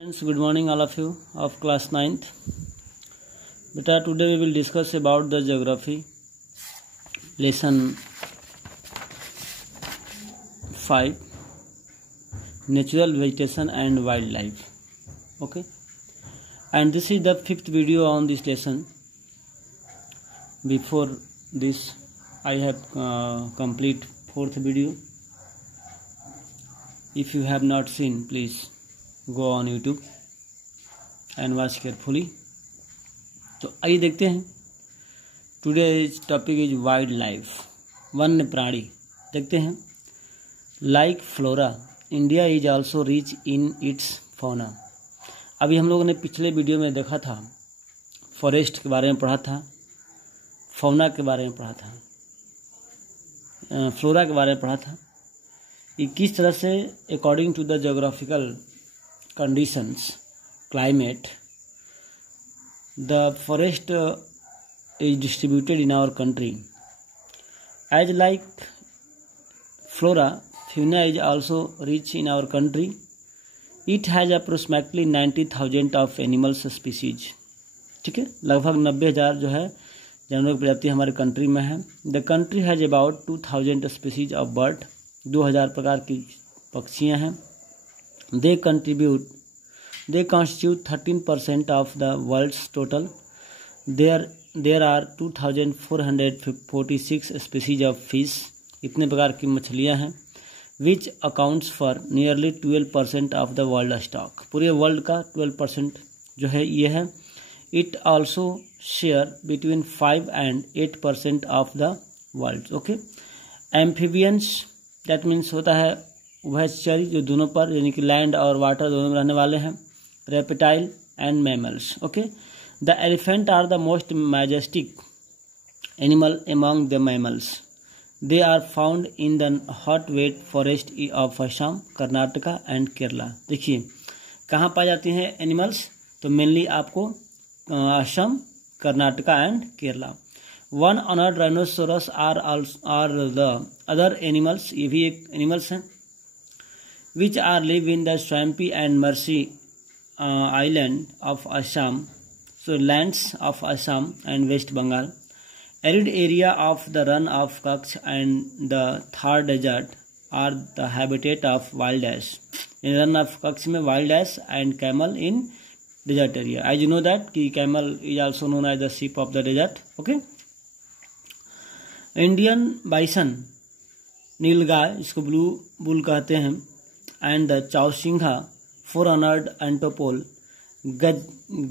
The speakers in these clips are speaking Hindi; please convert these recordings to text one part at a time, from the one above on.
Friends, good morning all of you of class 9th. Beta, today we will discuss about the geography lesson 5, natural vegetation and wildlife. Okay, and this is the 5th video on this lesson. Before this I have complete 4th video. If you have not seen, please go on YouTube and watch carefully. तो आइए देखते हैं. Today's topic is wild life, वन्य प्राणी. देखते हैं. Like flora, India is also rich in its fauna. अभी हम लोगों ने पिछले वीडियो में देखा था, फॉरेस्ट के बारे में पढ़ा था, फौना के बारे में पढ़ा था, फ्लोरा के बारे में पढ़ा था. ये किस तरह से according to the geographical conditions, climate, the forest is distributed in our country. As like flora, fauna is also rich in our country. It has approximately 90,000 of animal species. ठीक है, लगभग 90,000 जो है जानवरों की प्रजाति हमारे कंट्री में है. The country has about 2,000 species of bird. 2,000 प्रकार की पक्षियाँ हैं. They constitute 13% of the world's total. There are 2,446 species of fish. इतने प्रकार की मछलियां हैं. Which accounts for nearly 12% of the world stock. पूरे वर्ल्ड का 12% जो है ये है. It also share between 5 and 8% of the world. Okay. Amphibians, that means होता है उभयचरी, जो दोनों पर यानी कि लैंड और वाटर दोनों में रहने वाले हैं. Reptile and mammals. Okay. The elephant are the most majestic animal among the mammals. They are found in the hot wet forest of Assam, Karnataka and Kerala. देखिए कहाँ पाई जाती हैं एनिमल्स, तो मेनली आपको असम, कर्नाटका एंड केरला. वन ऑनर्ड rhinoceros are the other animals, ये भी एक एनिमल्स हैं. which are live in the swampy and marshy island of Assam, so lands of Assam and West Bengal. Arid area of the run of Kutch and the Thar desert are the habitat of wild ass. In run of Kutch में wild ass and camel in desert area. As you know that कि camel is also known as the sheep of the desert. Okay. Indian bison, नीलगाय, इसको ब्लू बुल कहते हैं. And the Chausinga, four-honored antopole,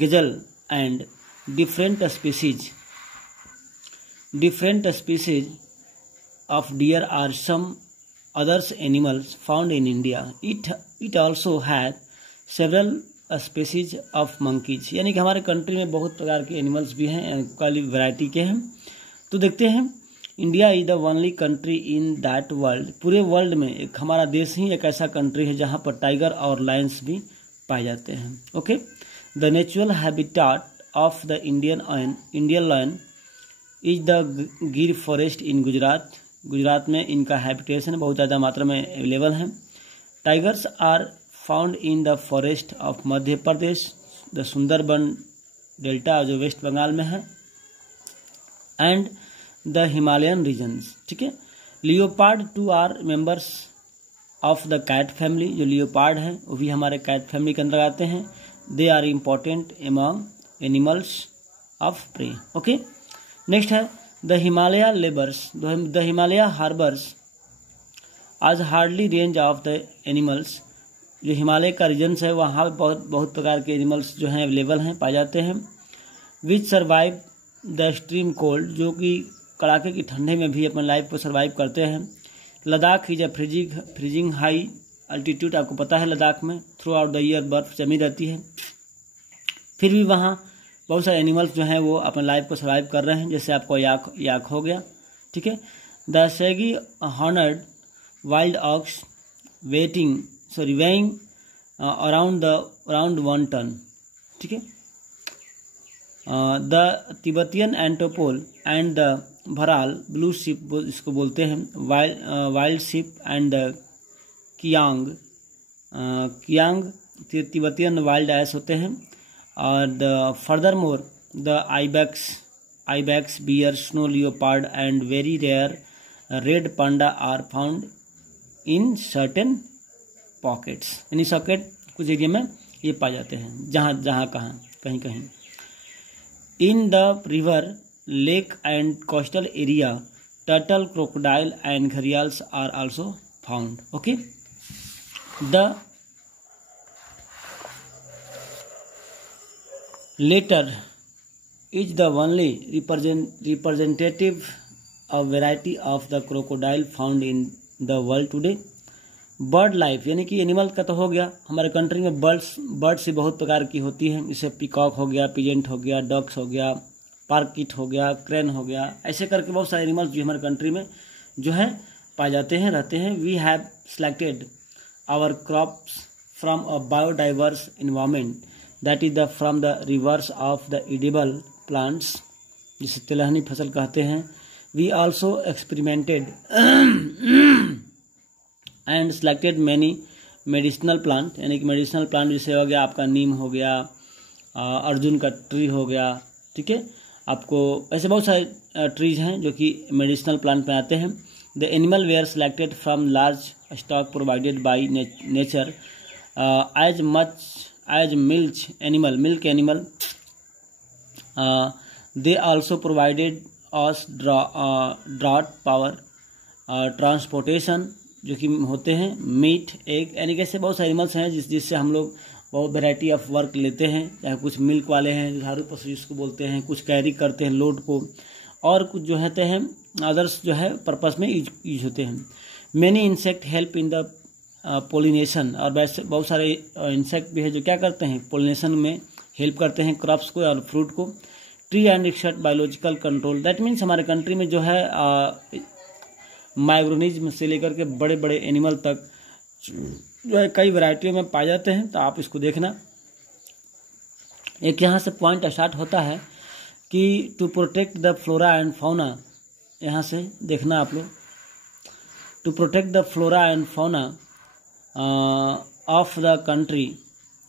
gazelle and different species of deer are some others animals found in India. It also has several species of monkeys. यानी कि हमारे कंट्री में बहुत प्रकार के एनिमल्स भी हैं, काली वैरायटी के हैं. तो देखते हैं. India is the only country in that world. पूरे वर्ल्ड में एक हमारा देश ही एक ऐसा कंट्री है जहाँ पर टाइगर और लायंस भी पाए जाते हैं. Okay. The natural habitat of the Indian lion is the Gir forest in Gujarat. Gujarat में इनका हैबिटेशन बहुत ज़्यादा मात्रा में अवेलेबल है. Tigers are found in the forest of Madhya Pradesh, the Sundarban delta जो वेस्ट बंगाल में है, एंड द हिमालयन रीजन्स. ठीक है. Leopard 2 are members of the cat family. जो लियोपार्ड है वो भी हमारे कैट फैमिली के अंदर आते हैं. They are important among animals of prey. Okay. Next है the Himalaya labours. The Himalaya harbours आज hardly range of the animals. जो हिमालय का रीजन्स है वहाँ बहुत प्रकार के एनिमल्स जो हैं अवेलेबल हैं, पाए जाते हैं. विच सर्वाइव द एक्सट्रीम कोल्ड, जो कि कड़ाके की ठंडे में भी अपने लाइफ को सर्वाइव करते हैं. Ladakh is a freezing high altitude. आपको पता है लद्दाख में थ्रू आउट द ईयर बर्फ जमी रहती है, फिर भी वहाँ बहुत सारे एनिमल्स जो हैं वो अपने लाइफ को सर्वाइव कर रहे हैं. जैसे आपको याक हो गया. ठीक है. The shaggy horned wild ox weighing around 1 ton. ठीक है. The Tibetan antelope and the bharal blue sheep इसको बोलते हैं. Wild sheep and the kiang Tibetan wild ass होते हैं। और the further more the ibex, bear, snow leopard and very rare red panda are found in certain pockets, यानी सॉकेट कुछ एरिया में ये पाए जाते हैं, जहाँ कहीं कहीं। In the river, lake and coastal area turtle, crocodile and gharials are also found. Okay, the latter is the only representative of variety of the crocodile found in the world today। Bird life, यानी कि एनिमल का तो हो गया, हमारे कंट्री में बर्ड्स बहुत प्रकार की होती हैं, जैसे पिकॉक हो गया, पिजेंट हो गया, डक्स हो गया, पार्किट हो गया, क्रेन हो गया, ऐसे करके बहुत सारे एनिमल्स जो हमारे कंट्री में जो है पाए जाते हैं, रहते हैं। We have selected our crops from a biodiverse environment that is the from the rivers of the edible plants, जिसे तिलहनी फसल कहते हैं। We also experimented and selected many medicinal plant, यानी कि मेडिसिनल प्लांट जैसे हो गया आपका नीम हो गया, अर्जुन का ट्री हो गया, ठीक है, आपको ऐसे बहुत सारे ट्रीज हैं जो कि मेडिसिनल प्लांट में आते हैं। The animal were selected from large stock provided by nature as much as milk animal, they also provided us drought power, transportation जो कि होते हैं, मीट, एग, यानी कैसे बहुत सारे एनिमल्स हैं जिससे हम लोग बहुत वैरायटी ऑफ वर्क लेते हैं। चाहे कुछ मिल्क वाले हैं, दुधारू पशु जिसको बोलते हैं, कुछ कैरी करते हैं लोड को, और कुछ जो होते हैं अदर्स जो है पर्पस में यूज होते हैं। Many insect help in the pollination, और वैसे बहुत सारे इंसेक्ट भी है जो क्या करते हैं, पोलिनेशन में हेल्प करते हैं क्रॉप्स को और फ्रूट को। Tree and exact biological control, that means हमारे कंट्री में जो है माइग्रोनिज्म से लेकर के बड़े बड़े एनिमल तक जो है कई वैरायटियों में पाए जाते हैं। तो आप इसको देखना, एक यहाँ से पॉइंट स्टार्ट होता है कि to protect the flora and fauna, यहाँ से देखना आप लोग, to protect the flora and fauna of the country,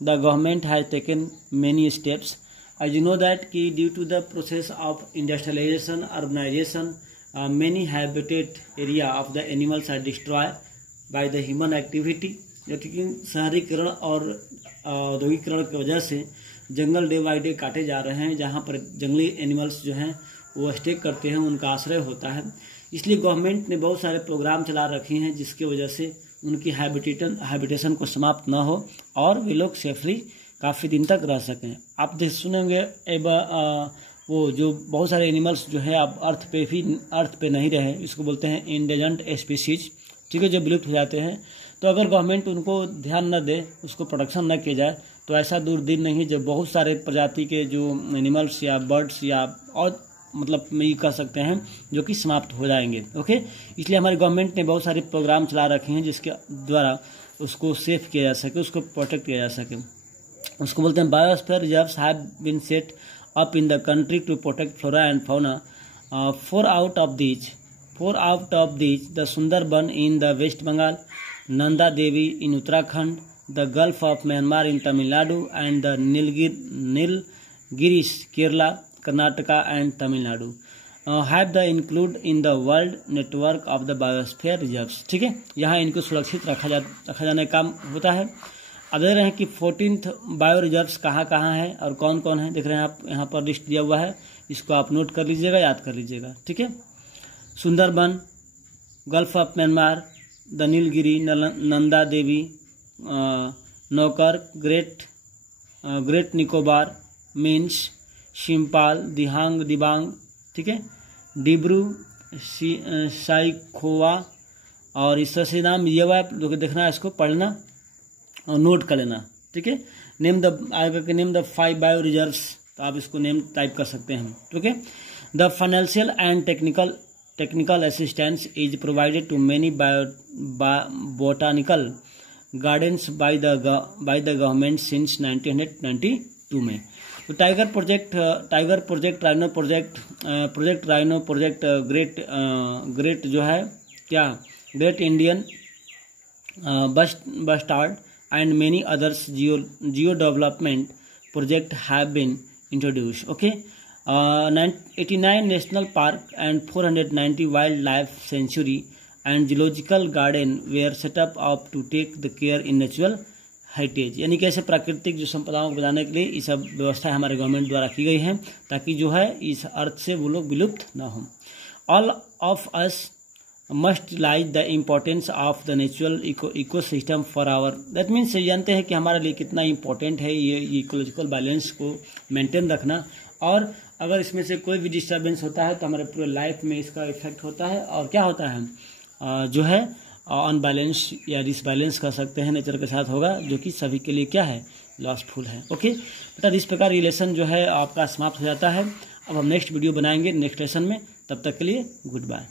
the government has taken many steps. As you know that कि due to the process of industrialization, urbanization, many habitat area of the animals are destroyed by the human activity। क्योंकि शहरीकरण और औद्योगिकरण की वजह से जंगल डे बाई डे काटे जा रहे हैं, जहाँ पर जंगली एनिमल्स जो हैं वो स्टे करते हैं, उनका आश्रय होता है। इसलिए गवर्नमेंट ने बहुत सारे प्रोग्राम चला रखे हैं जिसकी वजह से उनकी हैबिटेशन को समाप्त न हो और वे लोग सेफली काफ़ी दिन तक रह सकें। आप देख सुनेंगे वो जो बहुत सारे एनिमल्स जो है अब अर्थ पे नहीं रहे, इसको बोलते हैं इंडेंजर्ड स्पीसीज, ठीक है, जो विलुप्त हो जाते हैं। तो अगर गवर्नमेंट उनको ध्यान न दे, उसको प्रोटेक्शन न किया जाए, तो ऐसा दूर दिन नहीं जब बहुत सारे प्रजाति के जो एनिमल्स या बर्ड्स या और मतलब ये कह सकते हैं जो कि समाप्त हो जाएंगे। ओके, इसलिए हमारी गवर्नमेंट ने बहुत सारे प्रोग्राम चला रखे हैं जिसके द्वारा उसको सेफ किया जा सके, उसको प्रोटेक्ट किया जा सके। उसको बोलते हैं biosphere reserves have been set up in the country to protect flora and fauna. Four out of these the Sundarban in the West Bengal, Nanda Devi in Uttarakhand, the gulf of Myanmar in Tamil Nadu and the Nilgiris Kerala, Karnataka and Tamil Nadu have the include in the world network of the biosphere reserves. ठीक है, यहाँ इनको सुरक्षित रखा जाने का काम होता है। अब देख रहे हैं कि 14th बायो रिजर्व्स कहाँ कहाँ है और कौन कौन है, देख रहे हैं आप, यहाँ पर लिस्ट दिया हुआ है, इसको आप नोट कर लीजिएगा, याद कर लीजिएगा। ठीक है, Sundarban, gulf of Myanmar, the Nilgiri, Nanda Devi, नौकर, ग्रेट निकोबार, मीन्स, शिम्पाल, दिबांग, ठीक है, डिब्रू, साइखोवा, और इस तरह से नाम ये हुआ जो कि देखना है, इसको पढ़ना और नोट कर लेना। ठीक है, नेम द 5 बायो रिजर्व्स, तो आप इसको नेम टाइप कर सकते हैं। ठीक है, the financial and technical assistance is provided to many botanical gardens by the government since 1992 में। तो tiger project, rhino project, great जो है क्या, great Indian bustard and many others geo development project have been introduced. Okay, 89 national park and 490 wildlife sanctuary and zoological garden were set up to take the care in natural heritage, यानी कि ऐसे प्राकृतिक जो संपदाओं को बचाने के लिए ये सब व्यवस्थाएं हमारे गवर्नमेंट द्वारा की गई हैं ताकि जो है इस अर्थ से वो लोग विलुप्त ना हों. All of us must realise the importance of the natural ecosystem for our, that means जानते हैं कि हमारे लिए कितना इम्पोर्टेंट है ये इकोलॉजिकल बैलेंस को मेंटेन रखना, और अगर इसमें से कोई भी डिस्टर्बेंस होता है तो हमारे पूरे लाइफ में इसका इफेक्ट होता है, और क्या होता है जो है अनबैलेंस या डिसबैलेंस कर सकते हैं नेचर के साथ होगा, जो कि सभी के लिए क्या है, लॉसफुल है. ओके बेटा, इस प्रकार ये लेसन जो है आपका समाप्त हो जाता है. अब हम नेक्स्ट वीडियो बनाएंगे नेक्स्ट लेसन में, तब तक के लिए गुड बाय.